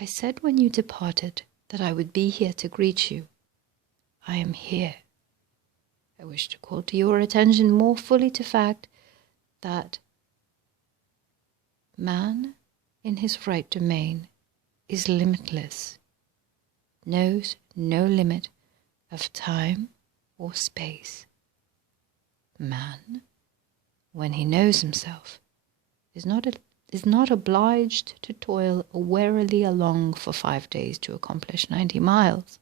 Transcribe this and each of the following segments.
I said when you departed that I would be here to greet you. I am here. I wish to call to your attention more fully to fact that man in his right domain is limitless, knows no limit of time or space. Man, when he knows himself, is not obliged to toil wearily along for 5 days to accomplish 90 miles.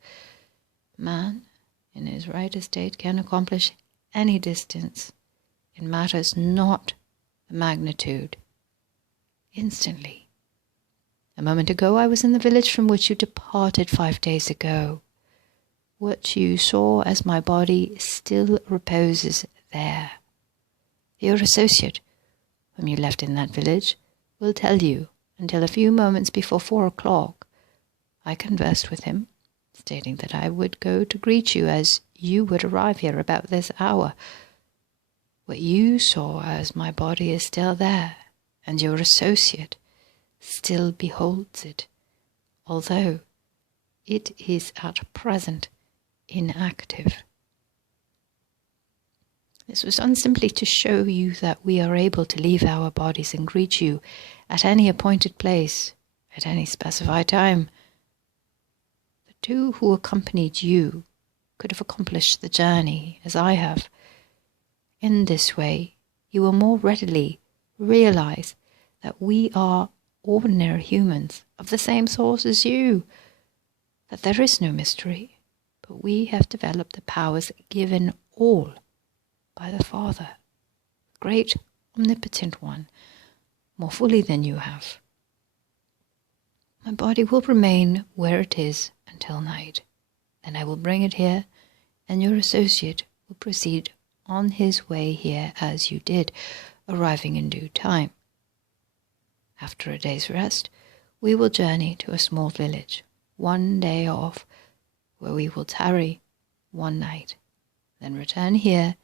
Man, in his right estate, can accomplish any distance. It matters not the magnitude. Instantly. A moment ago I was in the village from which you departed 5 days ago. What you saw as my body still reposes there. Your associate, whom you left in that village, will tell you until a few moments before 4 o'clock. I conversed with him, stating that I would go to greet you as you would arrive here about this hour. What you saw as my body is still there, and your associate still beholds it, although it is at present inactive. This was done simply to show you that we are able to leave our bodies and greet you at any appointed place, at any specified time. The two who accompanied you could have accomplished the journey as I have. In this way, you will more readily realize that we are ordinary humans of the same source as you, that there is no mystery, but we have developed the powers given all by the Father, the great omnipotent one, more fully than you have. My body will remain where it is until night. Then I will bring it here, and your associate will proceed on his way here as you did, arriving in due time. After a day's rest, we will journey to a small village, 1 day off, where we will tarry 1 night, then return here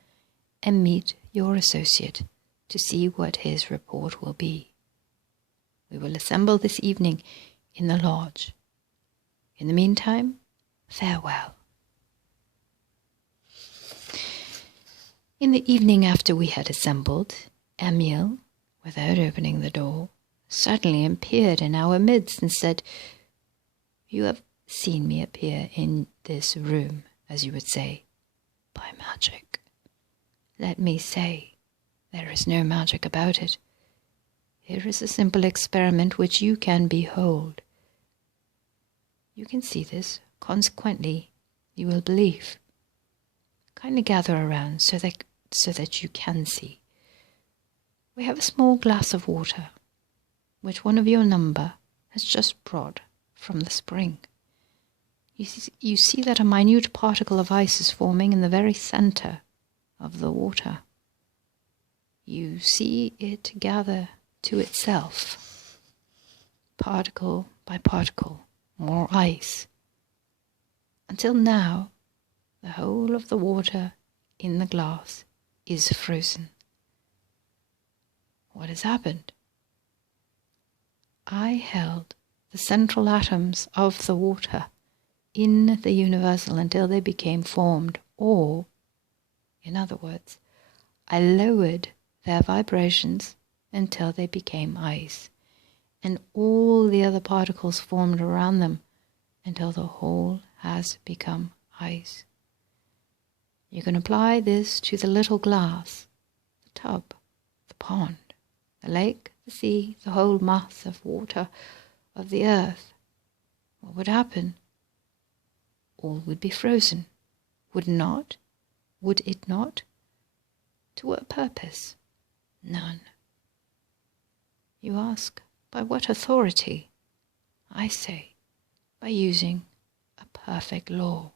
and meet your associate to see what his report will be. We will assemble this evening in the lodge. In the meantime, farewell. In the evening after we had assembled, Emil, without opening the door, suddenly appeared in our midst and said, "You have seen me appear in this room, as you would say, by magic. Let me say, there is no magic about it. Here is a simple experiment which you can behold. You can see this, consequently, you will believe. Kindly gather around so that you can see. We have a small glass of water, which one of your number has just brought from the spring. You see that a minute particle of ice is forming in the very center of the water. You see it gather to itself, particle by particle, more ice, until now the whole of the water in the glass is frozen. What has happened? I held the central atoms of the water in the universal until they became formed, or, in other words, I lowered their vibrations until they became ice, and all the other particles formed around them until the whole has become ice. You can apply this to the little glass, the tub, the pond, the lake, the sea, the whole mass of water of the earth. What would happen? All would be frozen. Would it not? To what purpose? None. You ask, by what authority? I say, by using a perfect law.